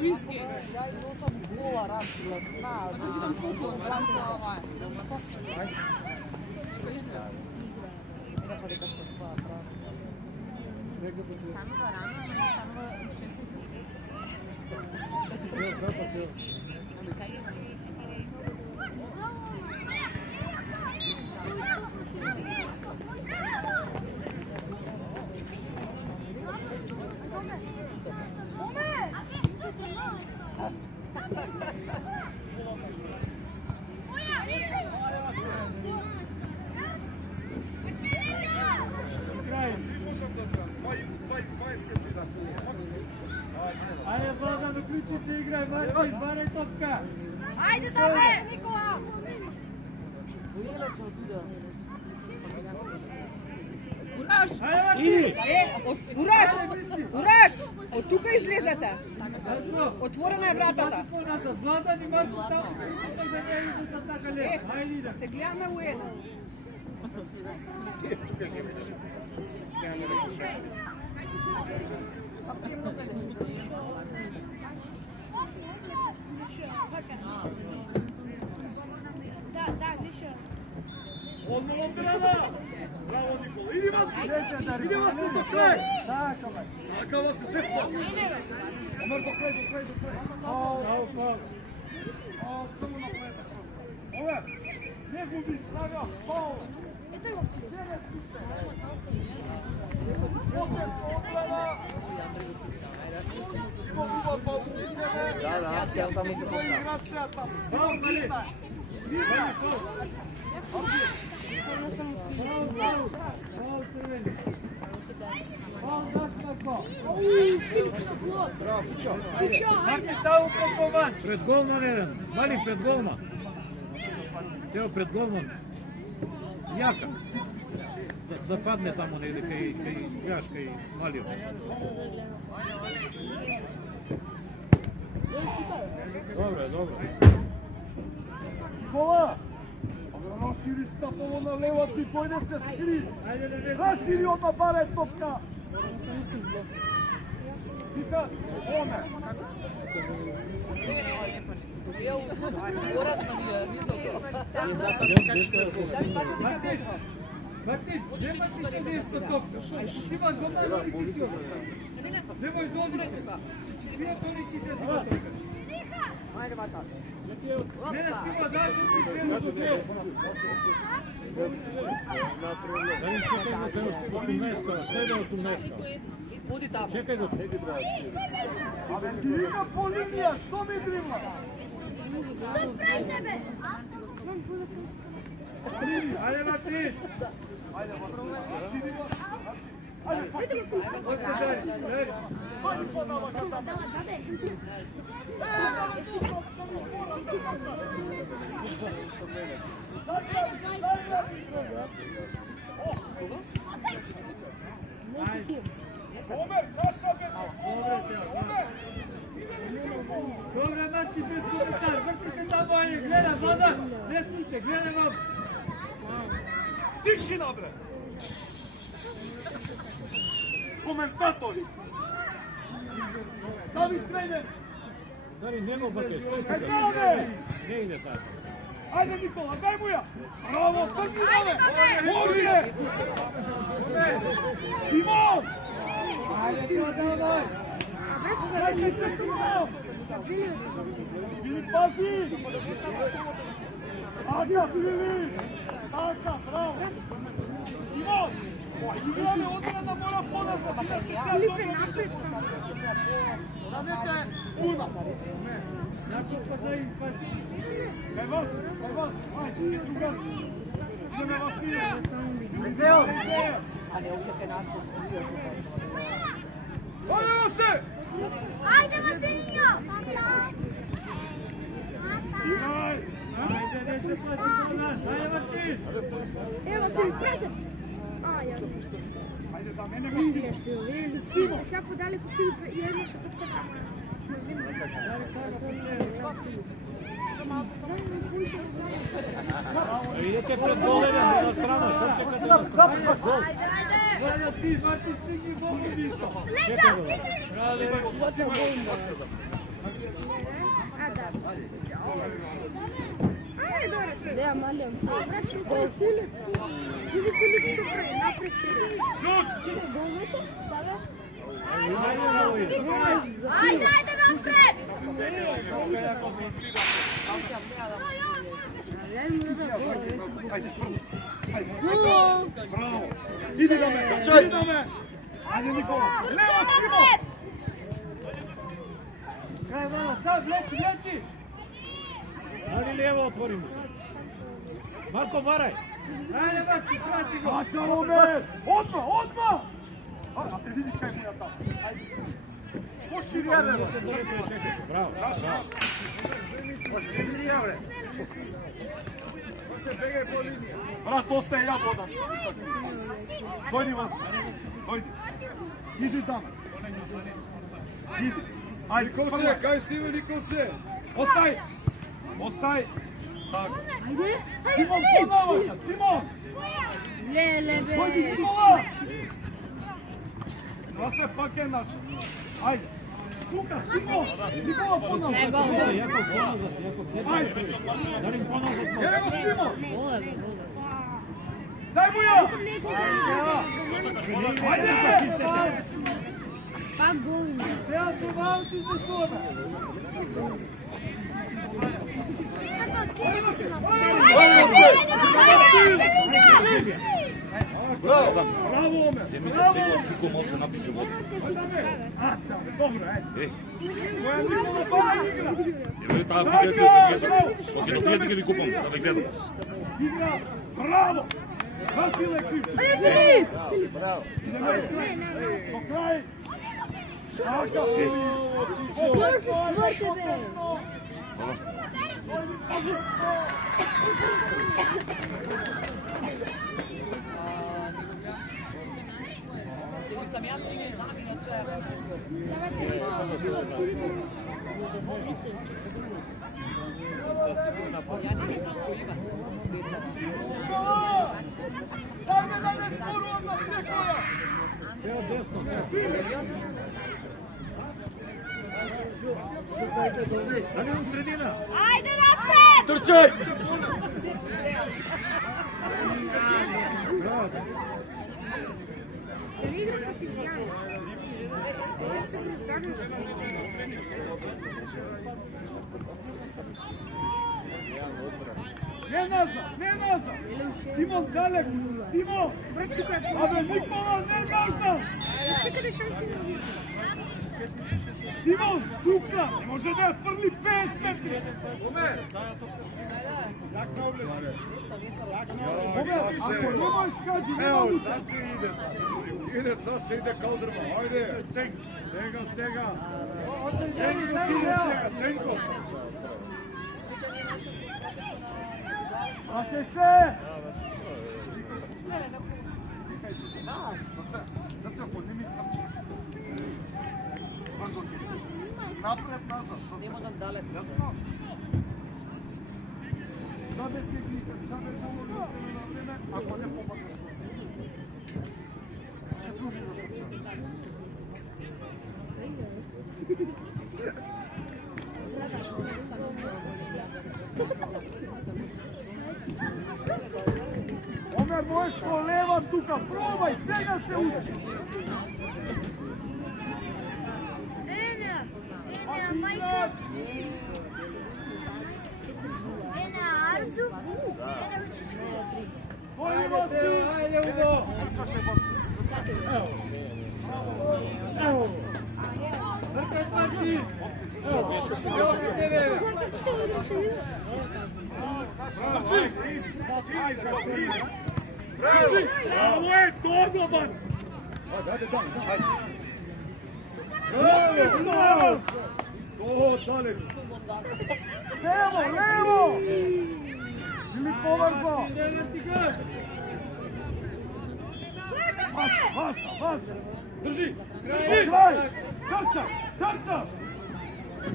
Виски. Ja nosam kola računat na lancu. Станува рано, ама станува у 6. Ајде, Влада, выключи се, играј, барај топка! Ајде, давай, Никола! Ураш! Ураш! Ураш! Од тука излезете! Отворена е вратата! Влада, ни Марко таму, да не иде са така леп. Ајде, иде. Се гледаме уедно. Да, диша. Одмолом града! Браво, Никола! Иди, Васи! Иди, Васи, до крај! Така, Васи, десно! Амар до крај, до крај, до крај! Ао, само напред! Ове! Не губи снага! Фаул! Ето го. Да, акција таму се постави. Фаул, нали? Фаул, црвени! Фаул, даскако! Браво, Фичо! Марки таму пред голман! Пред голман еден! Мали пред голман! Тео пред голман! Јака! Да падне таму негде кај Јашка и Малио. Добре, добре. Никола! Расшири стапово на лева, ти појде се скри! Расшири одма баре топка! Вика, оме! Мартин, нема ти се деска топка. Сима дома не ти се. Немој да одиш. Вие то не ти се дига топка. Ајде, бата. Не, Сима, даш ти прело со глед. Дали чекајме те 18-ка, следе 18-ка. Буди таму. Чекај го. Абе, ти има по линија, што ми дрибла? Стој пред тебе. Ајде, Мартин. Добре, Марти, без коментар. Врши се таму, ајде, гледа, Влада. Не слушај, гледа вам. Тишина, бре! Коментатори! Стави тренер! Дали нема баке, стој тука. Кај Не иде така. Ајде, Никола, дај му ја! Браво, трги даве! Може! Симон! Ајде, давај! Ајде, Симон! Филип, пази! Ајде, Филип! Така, браво! Симон! Играме одбрана мора поназад, иначе Филипе, напред сам. Ранете спуна! Јако пазај, пази. Кај вас, ајде, е другар! Земе Василе! Део! А не уште нас. Ајде, Васе! Ајде, Василињо! Играј! Ајде, не се плаши голман. Ајде, Мартин. Ево ти, презет! Ајде, за мене Василе! Симо, шако далеко Филипе и едно ще подпада. Идете пред гол еден, на страна, шо чекате на страна? Вања ти, Мартин, стигни гол и вика. Леша, стигни! Да, мален се. Гол Филип. Филип ще прави напред сега. Чекай, гол беше? Да, бе. Ajde napred! Гол! Браво! Иди до ме! Иди до ме! Ајде, Никола! Лево, Симо! Крај, Вано, сад, влечи! Ајде лево отворим се. Марко, барај! Ајде, бачи, крати го! Акало ме! Одма! А те видиш кај му ја там. Ајде. Пошири ја, бе! Се зове пречекате. Браво. Пошири ја, бе! Се бегај по линија. Брат, остај ја водам. Дојди, Васи. Дојди. Иди там. Иди. Ајде, Николче, кај си, бе, Николче? Остај. Така. Ajde, Симон, понаваќа, Симон! Леле, бе. Дојди, Никола! Това се пак е наша. Ајде. Тука, Симон! Никола, понаваќа. Јаков поназад, Ајде. Дарим поназад. Еве го, Симон! Голе, бе, голе. Дај му ја! Ајде! Пак гол има. Треба се валти за сода. Браво! Браво, Омер! Земи се сега, туку мол се напише вода. Добро, ајде. Која Никола, тоа игра! Еве таа Така, бидете ќе ви купам, да ве гледам. Игра! Браво! Василе Крив! Браво. Идеме до крај! До крај! Така! Слушай, сврте, бе. Sam ja to ne znam, inače... Ja ne znam ko ima. Ajde da ne sporujem na prekoja! Evo desno. Ајде у средина. Ajde napred! Трчај! Не назад! Симон, далеко! Симон! Абе, Никола, не назад! Секаде шанси да види. Симон, тука! Не може да ја фрли 50 метри! Омер! Јак не облече. Омер, ако не можеш кажи, не могу се. Сад се иде калдрма, ајде! Сега! Тренко! Прате се! За се подними трчи. Брзо ќе. Напред, назад. Ne možem dalje. Јасно? Шабе ќе ги, шабе само на време, ако не попаднеш. Ще пруби да трча. Омер, можеш по лева тука, пробај, сега се учи. Кој има си? Ајде, Удо! Трчаше Боси. Ево! Тркај Сати! Ево! Ево ке тебе! Трчи! Трчи! Браво е, тоа бат! Ајде, ајде! Браво! Тоа далеч! Лево! Или побрзо! Васа! Држи! Крај! Трча!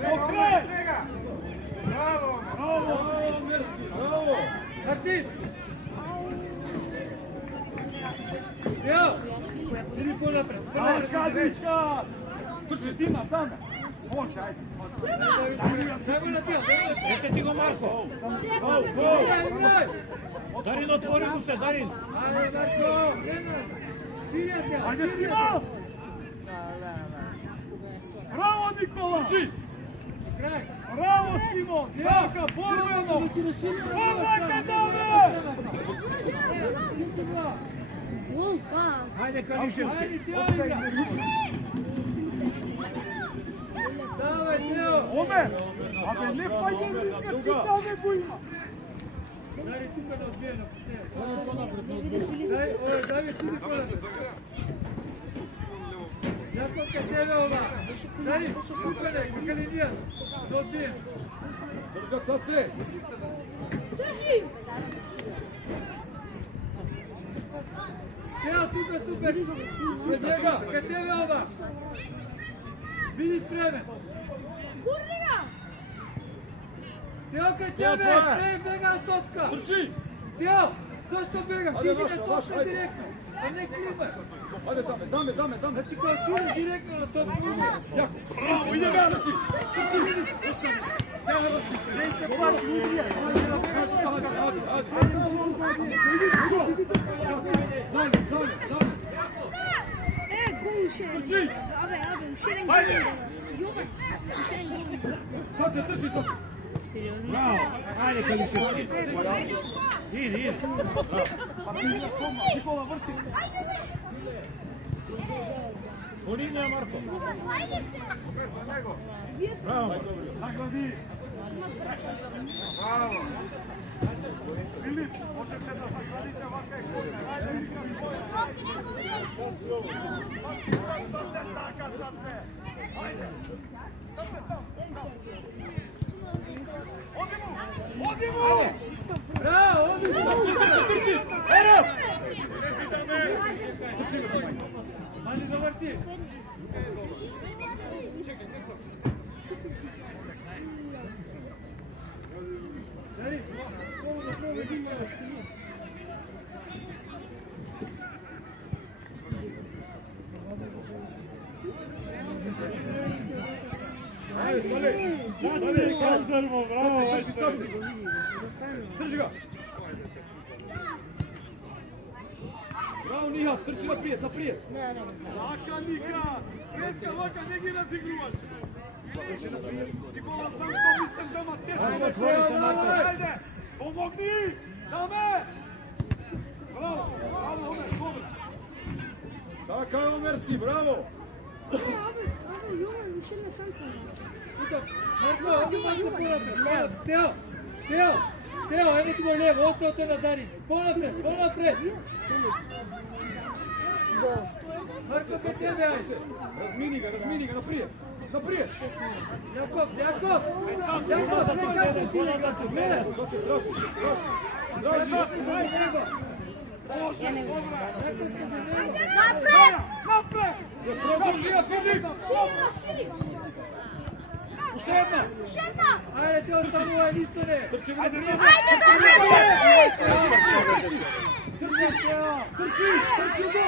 До крај! Браво! Мерски! Браво! Мартин! Ја! Иди понапред! Кадичка! Трчи, Дима, Даме. Може, ајде. Ете ти го Марко. Гол, гол. Дарин, отвори му се, Дарин. Ајде, Симо. Браво, Никола. Браво, Симо. Јака, борбено. Помагај, Даме. Уфа! Ајде, Калишевски. Омер, абе не паѓи, Даме го има. Тео, тука, супер! Пред njega, kad tebe ova! Vidi spremen! Kurniga! Тео, kad tebe! Sprem, bega topka! Трчи. Тео, zašto begaš? Idi na topka direktno! A ne klimaj! Ајде, Даме. Znači kao čuvaš direktno na topku! Јако, браво, идеме, трчи. Остани се. Селева си. Dejte par ljudija! Gol Šeren! Trči. Abe, Šeren! Ајде. Juba! Sad se trči, sad. Браво. Ајде, Калишевски. Иди. Никола врти. Понине, Марко. Браво. Награди. Браво. Филип, можете да наградите вака и кој. Оди му! Bravo, odi! Трчи! Еро! Mani dobar si! Dari, slobodno probaj Dima. Ајде, Соли! Конзерво, браво. Држи го! Браво, Ниха, трчи напријед! Лака, Ника! Преска, лака, не ги разигруваш! Беше напријед! Никола, знам што мислиш, ама тесно Ајде, ме отвори се, Марко. Ајде! Помогни! Даме! Браво, Омер, добро! Така е, Омерски, браво! Abe, Juba, još jedna šansa. Marko, ovdje Marko ponapred! Teo, ajde ti moj lijevo, ostao to na Darini! Ponapred! Marko, kod tebe, ajde! Размини ga, напријед! Jakov, čekaj! Sad se tražiš! Traži! Napred! Drži ga, Filip! Уште една! Ajde, Teo, samo ovaj listone! Ajde, Trči, Teo! Trči go!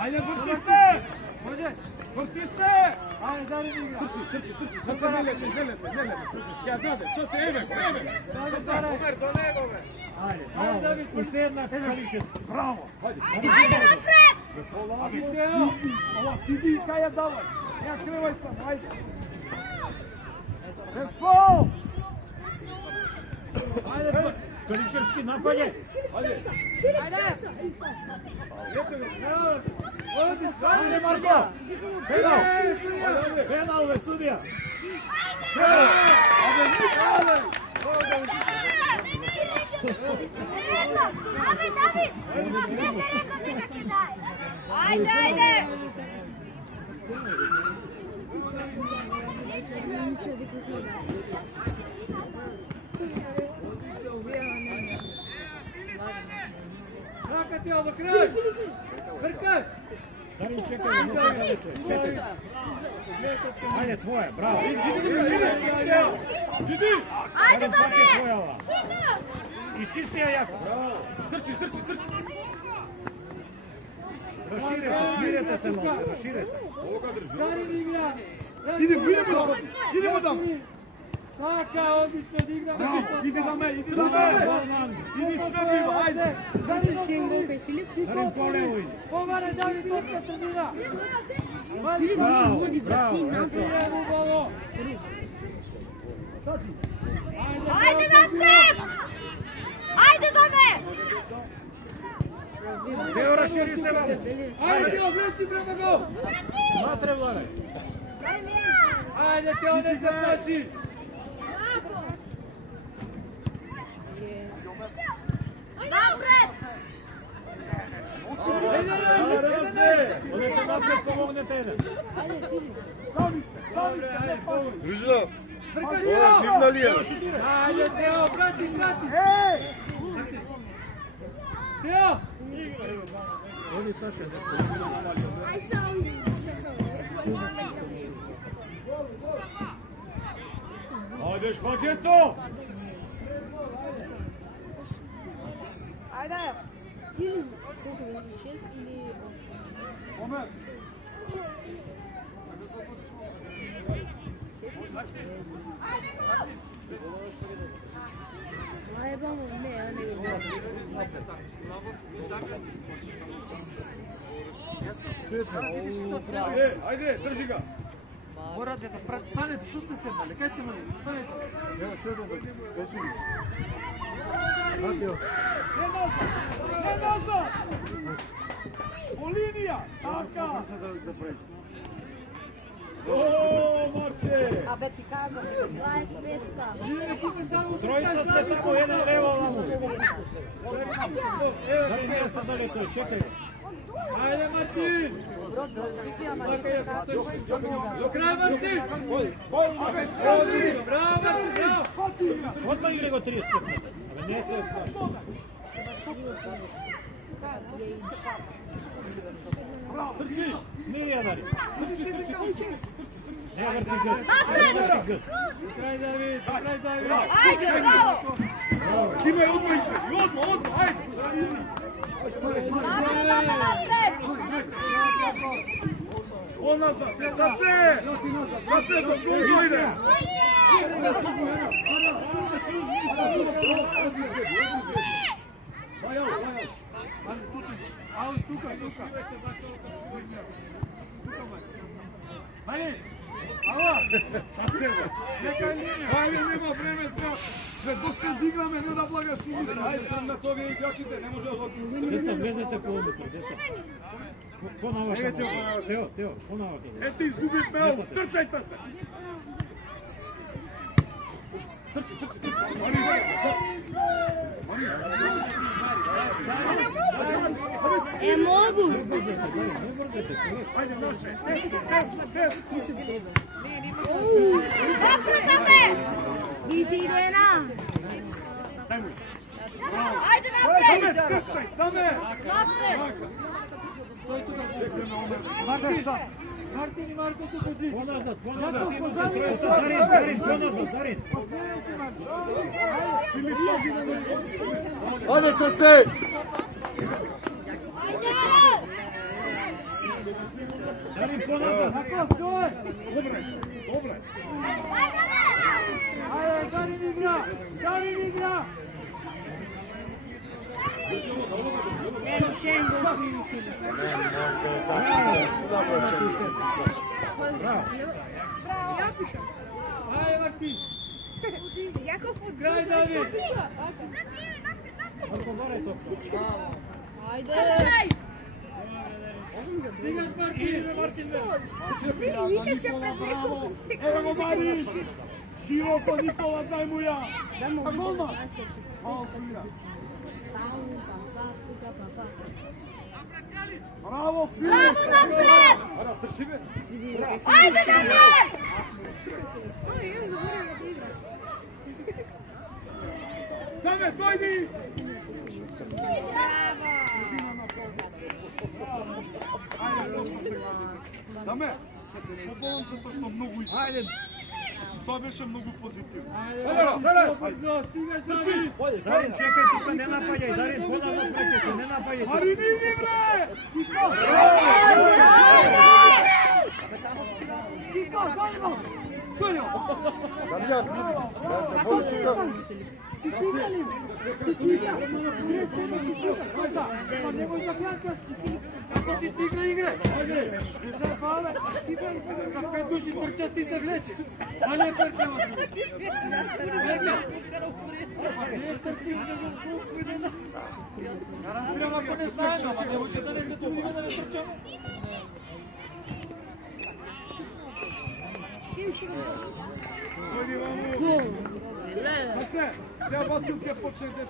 Ajde, vrti se! Može! Vrti se! Ajde, Dari mi ga! Trči! Sad se ne lete! Ja dade, sad se Emek! Omer, do njegove! Ajde, браво. Уште една Калишевски. Браво! Ajde napred! Ajde, Teo! Ова, ти ди кај ја давај! Ја кривај сам, ајде! Ресфол! Ајде, Калишевски, напаѓај. Ајде! Ајде, Марко. Пенал, бе, судија. Ajde! Raka, Teo, do kraja! Vrkaš! Дарин, чекај, не се јавите. Чекај. Ајде, твоја, браво. Иди! Ajde, Дарин, пак е Dame! твоја ова. Изчисти ја јако. Трчи! Расшири, Разширете се малко, разширете. Идемо там. Така, одлично, дигнаме. Иди да ме. Иди све бива, ајде. Да се шиен гол кај Филип. Дарин полево иди. Помаре, Давид, топка тренира. Филип не води браси напред. Ајде напред! Ајде доме! Тео, разшири се малко. Ајде, облети према гол. Матре, Вларе. Ајде, Тео, не се плачи. Напред! Одете напред, помогнете еден. Ајде, Филип. Дружно. Бивна ли е? Ајде, Тео, прати. Тео! Оди Саша. Ајде, шпагето! Ајде! Или колку е 6 или 8? Момент. Ајбамо, не го. Ајде, држи га. Морате да прати. Станете, што сте седнали? Кај се мали? Станете. Ево, седам да посуди. Не назад! По линија! Така! О, Марче! Абе ти кажам, 25. Тројца сте тако еден лево ваму. Дали не се залетој, чекај. Ајде, Мартин! добро држи ги, ама не се качува и се нога. До крај, Мартин! Браво! Одма игре го 35 метра. Абе не се откажа. Трчи! Смири ја, Дарин. Трчи! Не врти гъс. Не врти гъс. Крај, Давид! Крај, Давид! Ајде, браво! Симе, одма излети! Одма, ајде! Напред! О, назад! Заце! Заце, добро иде! Заце, ајде, нема време сега! След дошли дигнаме, не да влагаш и ништо! Ајде, на тоа вие играчите, не може да отидете! Деца, влезете по улица, деца. Понавака. Тео, понавака. Ете, изгуби пел! Трчај, Заце! Е, могу! Ајде, наше! Тесно! Диси Ирена! Ајде, напред! Даме, трчај, даме! Напред! Мартин и Марко тука ти! Поназад. Дарин, поназад, Дарин. Ајде, Заце! Дарин, поназад. Добре! Добре! Ајде, Дарин игра! Емо шен гол Филип. Ајде, Мартин! Јаков Крај, Давид! Ајде! Трчај! Стигаш, Мартин! Вика се пред Ево го, Мари! Широко, Никола, дај му ја! Да му голма! Пау, Браво, Филип! Браво, напред! Растрчи бе! Ајде, напред! Даме, дојди! Даме, пополам за тоа што многу искаш. Ајде! Тоа беше многу позитивно. Стигаш, Трчи! Дарин, чекај, тука не напаѓај. Дарин, поназад, не напаѓај. Мари, низи, бре! Браво! Дамјан, јас те боли тука. Немој да плакаш. Како ти си игра? Не знам, фале. Ти как души трчат, ти се влечеш. А не прекава. Разбирам, ако не знаеш, ама не може да не се трудиме да не трчаме. Сега Васил ќе почне да